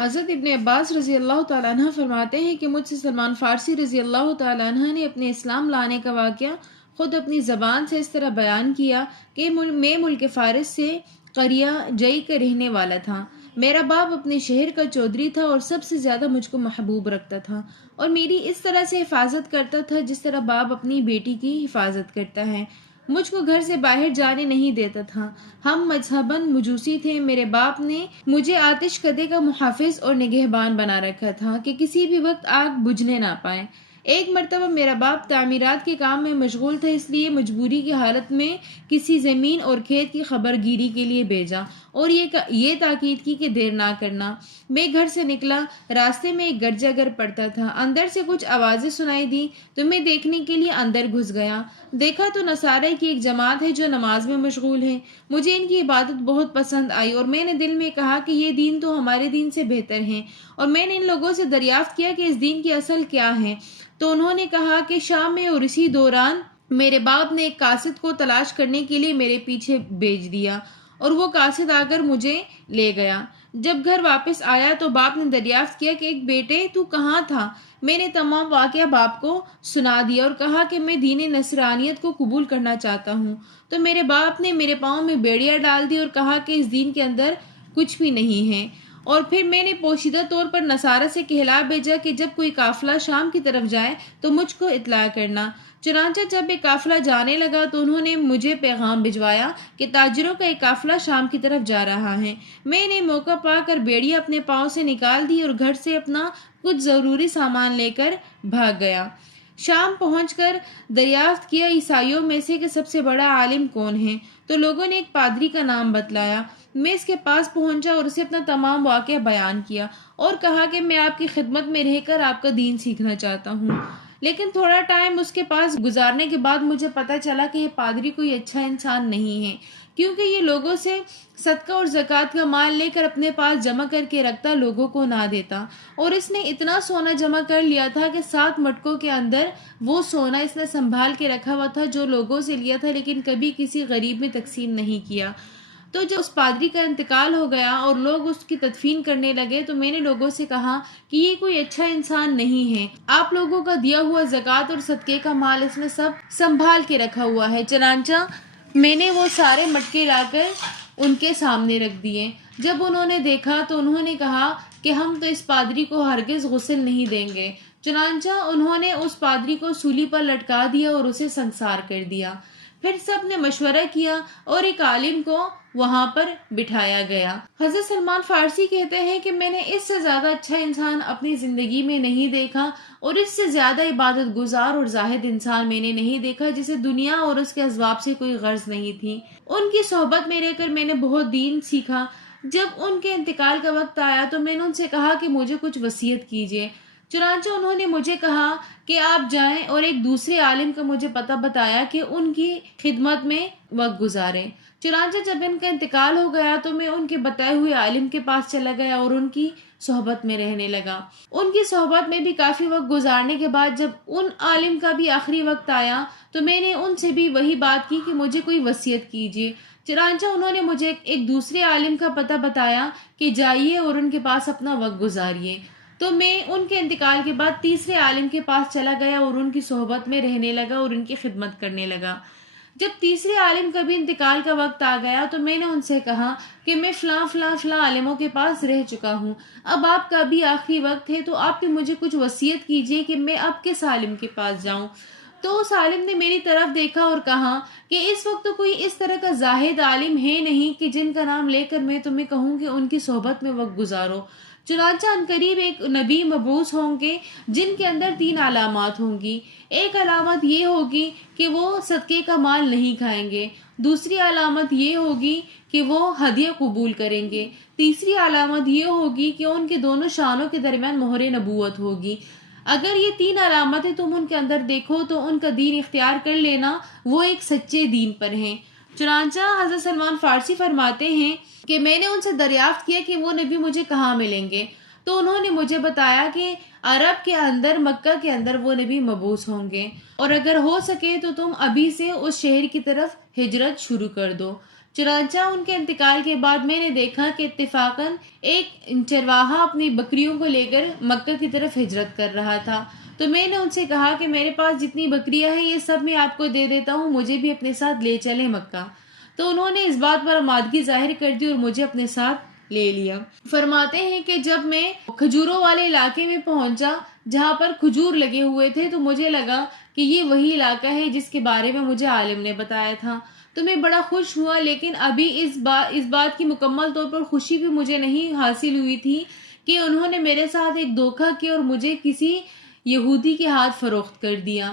حضرت ابن عباس رضی اللہ تعالیٰ عنہ فرماتے ہیں کہ مجھ سے سلمان فارسی رضی اللہ تعالیٰ عنہ نے اپنے اسلام لانے کا واقعہ خود اپنی زبان سے اس طرح بیان کیا کہ میں ملک فارس سے قریہ جئی کا رہنے والا تھا۔ میرا باپ اپنے شہر کا چودھری تھا اور سب سے زیادہ مجھ کو محبوب رکھتا تھا اور میری اس طرح سے حفاظت کرتا تھا جس طرح باپ اپنی بیٹی کی حفاظت کرتا ہے۔ مجھ کو گھر سے باہر جانے نہیں دیتا تھا۔ ہم مذہباً مجوسی تھے۔ میرے باپ نے مجھے آتش کدے کا محافظ اور نگہبان بنا رکھا تھا کہ کسی بھی وقت آگ بجھنے نہ پائے۔ ایک مرتبہ میرا باپ تعمیرات کے کام میں مشغول تھا، اس لیے مجبوری کی حالت میں کسی زمین اور کھیت کی خبر گیری کے لیے بھیجا اور یہ تاکید کی کہ دیر نہ کرنا۔ میں گھر سے نکلا، راستے میں ایک گرجا گھر پڑتا تھا۔ اندر سے کچھ آوازیں سنائی دی تو میں دیکھنے کے لیے اندر گھس گیا۔ دیکھا تو نصارہ کی ایک جماعت ہے جو نماز میں مشغول ہے۔ مجھے ان کی عبادت بہت پسند آئی اور میں نے دل میں کہا کہ یہ دین تو ہمارے دین سے بہتر ہے، اور میں نے ان لوگوں سے دریافت کیا کہ اس دین کی اصل کیا ہے، تو انہوں نے کہا کہ شام میں اور اسی دوران میرے باپ نے ایک قاصد کو تلاش کرنے کے لیے میرے پیچھے بھیج دیا اور وہ قاصد آ کر مجھے لے گیا۔ جب گھر واپس آیا تو باپ نے دریافت کیا کہ ایک بیٹے تو کہاں تھا؟ میں نے تمام واقعہ باپ کو سنا دیا اور کہا کہ میں دین نصرانیت کو قبول کرنا چاہتا ہوں۔ تو میرے باپ نے میرے پاؤں میں بیڑیاں ڈال دی اور کہا کہ اس دین کے اندر کچھ بھی نہیں ہے، اور پھر میں نے پوشیدہ طور پر نصارہ سے کہلا بھیجا کہ جب کوئی قافلہ شام کی طرف جائے تو مجھ کو اطلاع کرنا۔ چنانچہ جب ایک قافلہ جانے لگا تو انہوں نے مجھے پیغام بھجوایا کہ تاجروں کا ایک قافلہ شام کی طرف جا رہا ہے۔ میں نے موقع پا کر بیڑیاں اپنے پاؤں سے نکال دی اور گھر سے اپنا کچھ ضروری سامان لے کر بھاگ گیا۔ شام پہنچ کر دریافت کیا عیسائیوں میں سے کہ سب سے بڑا عالم کون ہے، تو لوگوں نے ایک پادری کا نام بتلایا۔ میں اس کے پاس پہنچا اور اسے اپنا تمام واقعہ بیان کیا اور کہا کہ میں آپ کی خدمت میں رہ کر آپ کا دین سیکھنا چاہتا ہوں۔ لیکن تھوڑا ٹائم اس کے پاس گزارنے کے بعد مجھے پتہ چلا کہ یہ پادری کوئی اچھا انسان نہیں ہے، کیونکہ یہ لوگوں سے صدقہ اور زکوٰۃ کا مال لے کر اپنے پاس جمع کر کے رکھتا، لوگوں کو نہ دیتا، اور اس نے اتنا سونا جمع کر لیا تھا کہ 7 مٹکوں کے اندر وہ سونا اس نے سنبھال کے رکھا ہوا تھا جو لوگوں سے لیا تھا، لیکن کبھی کسی غریب میں تقسیم نہیں کیا۔ تو جب اس پادری کا انتقال ہو گیا اور لوگ اس کی تدفین کرنے لگے تو میں نے لوگوں سے کہا کہ یہ کوئی اچھا انسان نہیں ہے، آپ لوگوں کا دیا ہوا زکوٰۃ اور صدقے کا مال اس نے سب سنبھال کے رکھا ہوا ہے۔ چنانچہ میں نے وہ سارے مٹکے لا کر ان کے سامنے رکھ دیے۔ جب انہوں نے دیکھا تو انہوں نے کہا کہ ہم تو اس پادری کو ہرگز غسل نہیں دیں گے۔ چنانچہ انہوں نے اس پادری کو سولی پر لٹکا دیا اور اسے سنسار کر دیا۔ پھر سب نے مشورہ کیا اور ایک عالم کو وہاں پر بٹھایا گیا۔ حضرت سلمان فارسی کہتے ہیں کہ میں نے اس سے زیادہ اچھا انسان اپنی زندگی میں نہیں دیکھا، اور اس سے زیادہ عبادت گزار اور زاہد انسان میں نے نہیں دیکھا جسے دنیا اور اس کے اسباب سے کوئی غرض نہیں تھی۔ ان کی صحبت میں رہ کر میں نے بہت دین سیکھا۔ جب ان کے انتقال کا وقت آیا تو میں نے ان سے کہا کہ مجھے کچھ وصیت کیجیے۔ چنانچہ انہوں نے مجھے کہا کہ آپ جائیں اور ایک دوسرے عالم کا مجھے پتہ بتایا کہ ان کی خدمت میں وقت گزاریں۔ چنانچہ جب ان کا انتقال ہو گیا تو میں ان کے بتائے ہوئے عالم کے پاس چلا گیا اور ان کی صحبت میں رہنے لگا۔ ان کی صحبت میں بھی کافی وقت گزارنے کے بعد جب ان عالم کا بھی آخری وقت آیا تو میں نے ان سے بھی وہی بات کی کہ مجھے کوئی وصیت کیجیے۔ چنانچہ انہوں نے مجھے ایک دوسرے عالم کا پتہ بتایا کہ جائیے اور ان کے پاس اپنا وقت گزاریے۔ تو میں ان کے انتقال کے بعد تیسرے عالم کے پاس چلا گیا اور ان کی صحبت میں رہنے لگا اور ان کی خدمت کرنے لگا۔ جب تیسرے عالم کا بھی انتقال کا وقت آ گیا تو میں نے ان سے کہا کہ میں فلاں فلاں فلاں عالموں کے پاس رہ چکا ہوں، اب آپ کا بھی آخری وقت ہے تو آپ بھی مجھے کچھ وصیت کیجیے کہ میں اب کس عالم کے پاس جاؤں۔ تو اس عالم نے میری طرف دیکھا اور کہا کہ اس وقت تو کوئی اس طرح کا زاہد عالم ہے نہیں کہ جن کا نام لے کر میں تمہیں کہوں کہ ان کی صحبت میں وقت گزارو۔ چنانچہ عنقریب ایک نبی مبعوث ہوں گے جن کے اندر 3 علامات ہوں گی۔ ایک علامت یہ ہوگی کہ وہ صدقے کا مال نہیں کھائیں گے، دوسری علامت یہ ہوگی کہ وہ ہدیہ قبول کریں گے، تیسری علامت یہ ہوگی کہ ان کے دونوں شانوں کے درمیان مہر نبوت ہوگی۔ اگر یہ 3 علامتیں تم ان کے اندر دیکھو تو ان کا دین اختیار کر لینا، وہ ایک سچے دین پر ہیں۔ چنانچہ حضرت سلمان فارسی فرماتے ہیں کہ میں نے ان سے دریافت کیا کہ وہ نبی مجھے کہاں ملیں گے، تو انہوں نے مجھے بتایا کہ عرب کے اندر مکہ کے اندر وہ نبی مبعوث ہوں گے، اور اگر ہو سکے تو تم ابھی سے اس شہر کی طرف ہجرت شروع کر دو۔ چنانچہ ان کے انتقال کے بعد میں نے دیکھا کہ اتفاقاً ایک چرواہا اپنی بکریوں کو لے کر مکہ کی طرف ہجرت کر رہا تھا، تو میں نے ان سے کہا کہ میرے پاس جتنی بکریاں ہیں یہ سب میں آپ کو دے دیتا ہوں، مجھے بھی اپنے ساتھ لے چلیں مکہ۔ تو انہوں نے اس بات پر آمادگی ظاہر کر دی اور مجھے اپنے ساتھ لے لیا۔ فرماتے ہیں کہ جب میں کھجوروں والے علاقے میں پہنچا جہاں پر کھجور لگے ہوئے تھے تو مجھے لگا کہ یہ وہی علاقہ ہے جس کے بارے میں مجھے عالم نے بتایا تھا، تو میں بڑا خوش ہوا، لیکن ابھی اس بات کی مکمل طور پر خوشی بھی مجھے نہیں حاصل ہوئی تھی کہ انہوں نے میرے ساتھ ایک دھوکہ کیا اور مجھے کسی یہودی کے ہاتھ فروخت کر دیا۔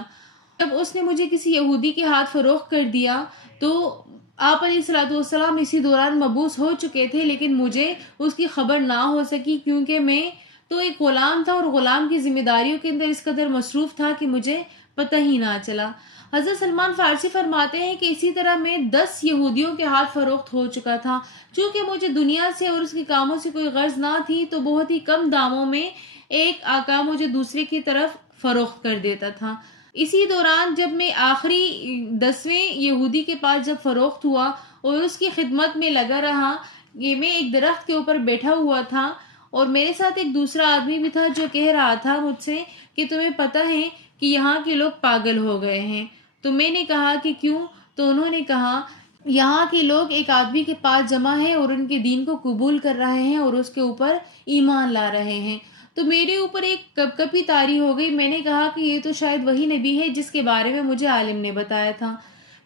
جب اس نے مجھے کسی یہودی کے ہاتھ فروخت کر دیا تو آپ علیہ الصلوۃ والسلام اسی دوران مبعوث ہو چکے تھے، لیکن مجھے اس کی خبر نہ ہو سکی کیونکہ میں تو ایک غلام تھا اور غلام کی ذمہ داریوں کے اندر اس قدر مصروف تھا کہ مجھے پتہ ہی نہ چلا۔ حضرت سلمان فارسی فرماتے ہیں کہ اسی طرح میں 10 یہودیوں کے ہاتھ فروخت ہو چکا تھا۔ چونکہ مجھے دنیا سے اور اس کے کاموں سے کوئی غرض نہ تھی تو بہت ہی کم داموں میں ایک آقا مجھے دوسرے کی طرف فروخت کر دیتا تھا۔ اسی دوران جب میں آخری 10ویں یہودی کے پاس جب فروخت ہوا اور اس کی خدمت میں لگا رہا، یہ میں ایک درخت کے اوپر بیٹھا ہوا تھا اور میرے ساتھ ایک دوسرا آدمی بھی تھا جو کہہ رہا تھا مجھ سے کہ تمہیں پتہ ہے کہ یہاں کے لوگ پاگل ہو گئے ہیں۔ تو میں نے کہا کہ کیوں؟ تو انہوں نے کہا یہاں کے لوگ ایک آدمی کے پاس جمع ہیں اور ان کے دین کو قبول کر رہے ہیں اور اس کے اوپر ایمان لا رہے ہیں۔ تو میرے اوپر ایک کپکپی طاری ہو گئی، میں نے کہا کہ یہ تو شاید وہی نبی ہے جس کے بارے میں مجھے عالم نے بتایا تھا۔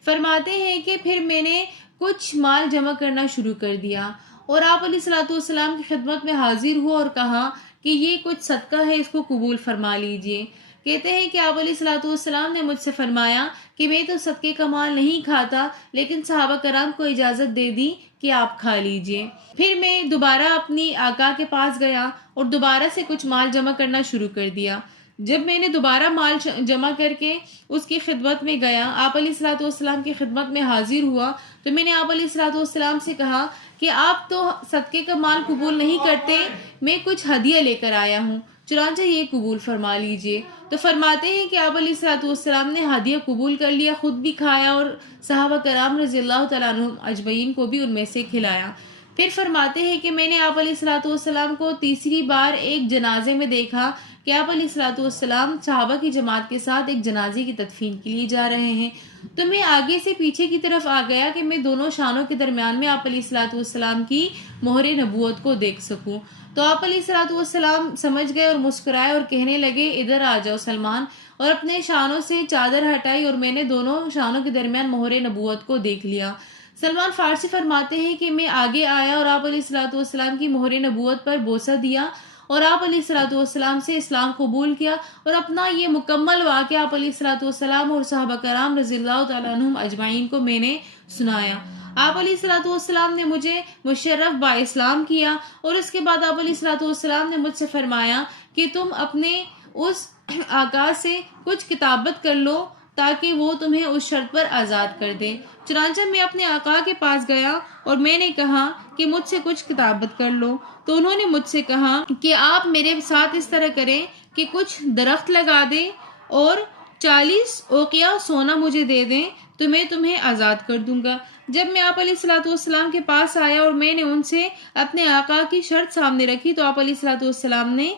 فرماتے ہیں کہ پھر میں نے کچھ مال جمع کرنا شروع کر دیا اور آپ علیہ الصلوۃ والسلام کی خدمت میں حاضر ہوا اور کہا کہ یہ کچھ صدقہ ہے، اس کو قبول فرما لیجئے۔ کہتے ہیں کہ آپ علیہ الصلوۃ والسلام نے مجھ سے فرمایا کہ میں تو صدقے کا مال نہیں کھاتا، لیکن صحابہ کرام کو اجازت دے دی کہ آپ کھا لیجئے۔ پھر میں دوبارہ اپنی آقا کے پاس گیا اور دوبارہ سے کچھ مال جمع کرنا شروع کر دیا۔ جب میں نے دوبارہ مال جمع کر کے اس کی خدمت میں گیا، آپ علیہ الصلوۃ والسلام کی خدمت میں حاضر ہوا، تو میں نے آپ علیہ الصلوۃ والسلام سے کہا کہ آپ تو صدقے کا مال قبول نہیں کرتے، میں کچھ ہدیہ لے کر آیا ہوں، چنانچہ یہ قبول فرما لیجئے۔ تو فرماتے ہیں کہ آپ علیہ الصلوۃ والسلام نے ہدیہ قبول کر لیا، خود بھی کھایا اور صحابہ کرام رضی اللہ تعالیٰ عنہم اجمعین کو بھی ان میں سے کھلایا۔ پھر فرماتے ہیں کہ میں نے آپ علیہ الصلوۃ والسلام کو تیسری بار ایک جنازے میں دیکھا کہ آپ علیہ الصلوۃ والسلام صحابہ کی جماعت کے ساتھ ایک جنازے کی تدفین کے لیے جا رہے ہیں، تو میں آگے سے پیچھے کی طرف آ گیا کہ میں دونوں شانوں کے درمیان میں آپ علیہ الصلوۃ والسلام کی مہر نبوت کو دیکھ سکوں۔ تو آپ علیہ الصلوۃ والسلام سمجھ گئے اور مسکرائے اور کہنے لگے ادھر آ جاؤ سلمان، اور اپنے شانوں سے چادر ہٹائی اور میں نے دونوں شانوں کے درمیان مہر نبوت کو دیکھ لیا۔ سلمان فارسی فرماتے ہیں کہ میں آگے آیا اور آپ علیہ الصلوۃ والسلام کی مہر نبوت پر بوسہ دیا اور آپ علیہ الصلوۃ والسلام سے اسلام قبول کیا اور اپنا یہ مکمل واقعہ آپ علیہ الصلوۃ والسلام اور صحابہ کرام رضی اللہ تعالیٰ عنہم اجمعین کو میں نے سنایا۔ آپ علیہ الصلوۃ والسلام نے مجھے مشرف با اسلام کیا اور اس کے بعد آپ علیہ الصلوۃ والسلام نے مجھ سے فرمایا کہ تم اپنے اس آقا سے کچھ کتابت کر لو تاکہ وہ تمہیں اس شرط پر آزاد کر دے۔ چنانچہ میں اپنے آقا کے پاس گیا اور میں نے کہا کہ مجھ سے کچھ کتابت کر لو، تو انہوں نے مجھ سے کہا کہ آپ میرے ساتھ اس طرح کریں کہ کچھ درخت لگا دیں اور 40 اوقیہ سونا مجھے دے دیں تو میں تمہیں آزاد کر دوں گا۔ جب میں آپ علیہ الصلوۃ والسلام کے پاس آیا اور میں نے ان سے اپنے آقا کی شرط سامنے رکھی تو آپ علیہ الصلوۃ والسلام نے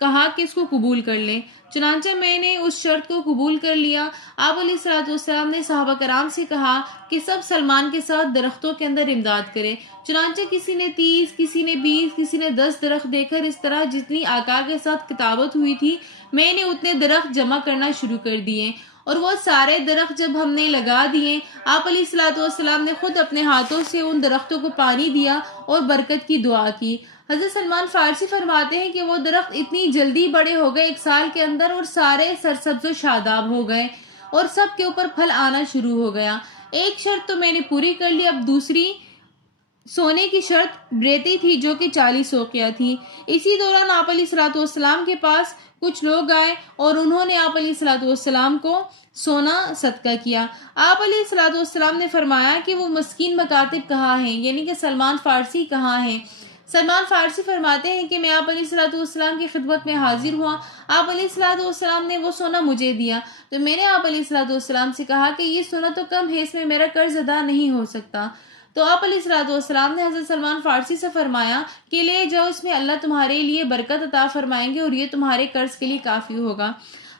کہا کہ اس کو قبول کر لیں۔ چنانچہ میں نے اس شرط کو قبول کر لیا۔ آپ علیہ الصلوۃ والسلام نے صحابہ کرام سے کہا کہ سب سلمان کے ساتھ درختوں کے اندر امداد کرے۔ چنانچہ کسی نے 30، کسی نے 20، کسی نے 10 درخت دے کر اس طرح جتنی آقا کے ساتھ کتابت ہوئی تھی میں نے اتنے درخت جمع کرنا شروع کر دیے، اور وہ سارے درخت جب ہم نے لگا دیے آپ علیہ الصلوۃ والسلام نے خود اپنے ہاتھوں سے ان درختوں کو پانی دیا اور برکت کی دعا کی۔ حضرت سلمان فارسی فرماتے ہیں کہ وہ درخت اتنی جلدی بڑے ہو گئے 1 سال کے اندر اور سارے سرسبز و شاداب ہو گئے اور سب کے اوپر پھل آنا شروع ہو گیا۔ ایک شرط تو میں نے پوری کر لی، اب دوسری سونے کی شرط رہتی تھی جو کہ 40 اوقیہ تھی۔ اسی دوران آپ علیہ الصلوۃ والسلام کے پاس کچھ لوگ آئے اور انہوں نے آپ علیہ الصلوۃ والسلام کو سونا صدقہ کیا۔ آپ علیہ الصلوۃ والسلام نے فرمایا کہ وہ مسکین مکاتب کہاں ہیں، یعنی کہ سلمان فارسی کہاں ہیں؟ سلمان فارسی فرماتے ہیں کہ میں آپ علیہ الصلوۃ والسلام کی خدمت میں حاضر ہوا، آپ علیہ الصلوۃ والسلام نے وہ سونا مجھے دیا، تو میں نے آپ علیہ الصلوۃ والسلام سے کہا کہ یہ سونا تو کم ہے، اس میں میرا قرض ادا نہیں ہو سکتا۔ تو آپ علیہ الصلوۃ والسلام نے حضرت سلمان فارسی سے فرمایا کہ لے جاؤ، اس میں اللہ تمہارے لیے برکت عطا فرمائیں گے اور یہ تمہارے قرض کے لیے کافی ہوگا۔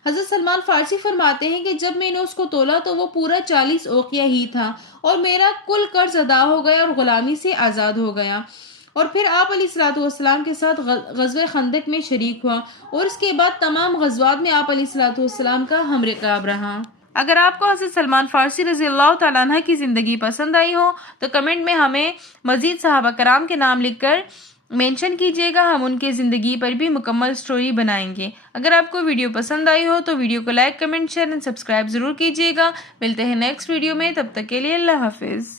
حضرت سلمان فارسی فرماتے ہیں کہ جب میں نے اس کو تولا تو وہ پورا 40 اوقیہ ہی تھا اور میرا کل قرض ادا ہو گیا اور غلامی سے آزاد ہو گیا۔ اور پھر آپ علیہ الصلوۃ والسلام کے ساتھ غزوہ خندق میں شریک ہوا اور اس کے بعد تمام غزوات میں آپ علیہ الصلوۃ والسلام کا ہم رکاب رہا۔ اگر آپ کو حضرت سلمان فارسی رضی اللہ تعالیٰ عنہ کی زندگی پسند آئی ہو تو کمنٹ میں ہمیں مزید صحابہ کرام کے نام لکھ کر مینشن کیجیے گا، ہم ان کی زندگی پر بھی مکمل سٹوری بنائیں گے۔ اگر آپ کو ویڈیو پسند آئی ہو تو ویڈیو کو لائک، کمنٹ، شیئر اور سبسکرائب ضرور کیجیے گا۔ ملتے ہیں نیکسٹ ویڈیو میں، تب تک کے لیے اللہ حافظ۔